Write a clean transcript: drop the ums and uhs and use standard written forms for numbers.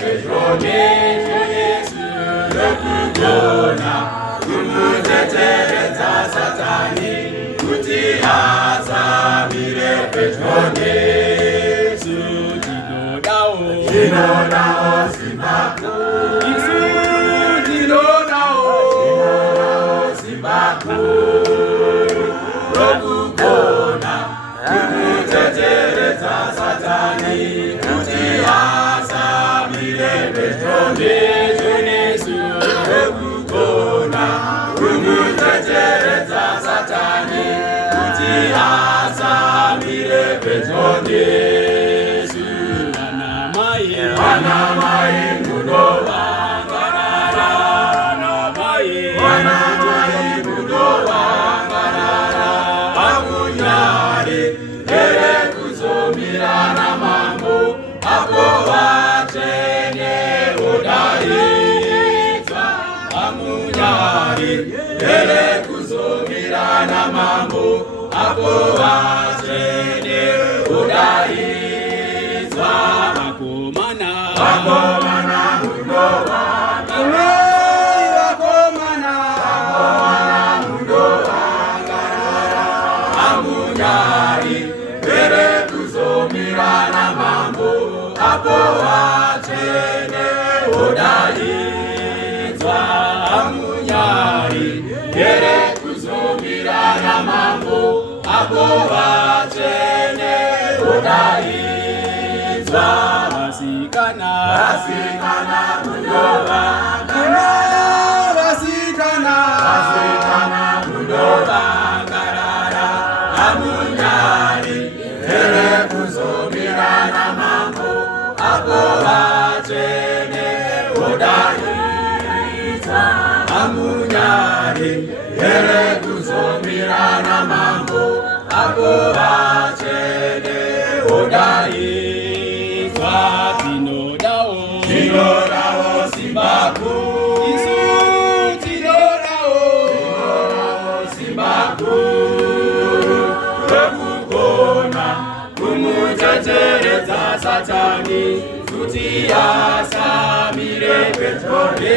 pejone Yesu lokugona kumuteteredza Satani kuti asamire pejone Yesu tinodawo simbako Yesu tinodawo simbako lokugona kumuteteredza Satani kuti asamire pejone Yesu lokugona kumuteteredza Satani kuti asamire pejone Yesu Wana mai munowangarara Wana mai munowangarara Amunyari ere kuzomirana mambo Apo wachene odaitwa Amunyari ere kuzomirana mambo Apo wachene odaitwa Wakomana munowangarara Wakomana munowangarara Amunyari ere kuzomirana mambo Apo wachene odaitwa Amunyari ere kuzomirana mambo Apo wachene odaitwa Vasikana munowangarara Vasikana munowangarara Amunyari ere kuzomirana mambo Apo wachene odaitwa Amunyari ere kuzomirana mambo Apo wachene odaitwa Tinodawo simbako Yesu tinodawo simbako lokugona kumuteteredza Satani kuti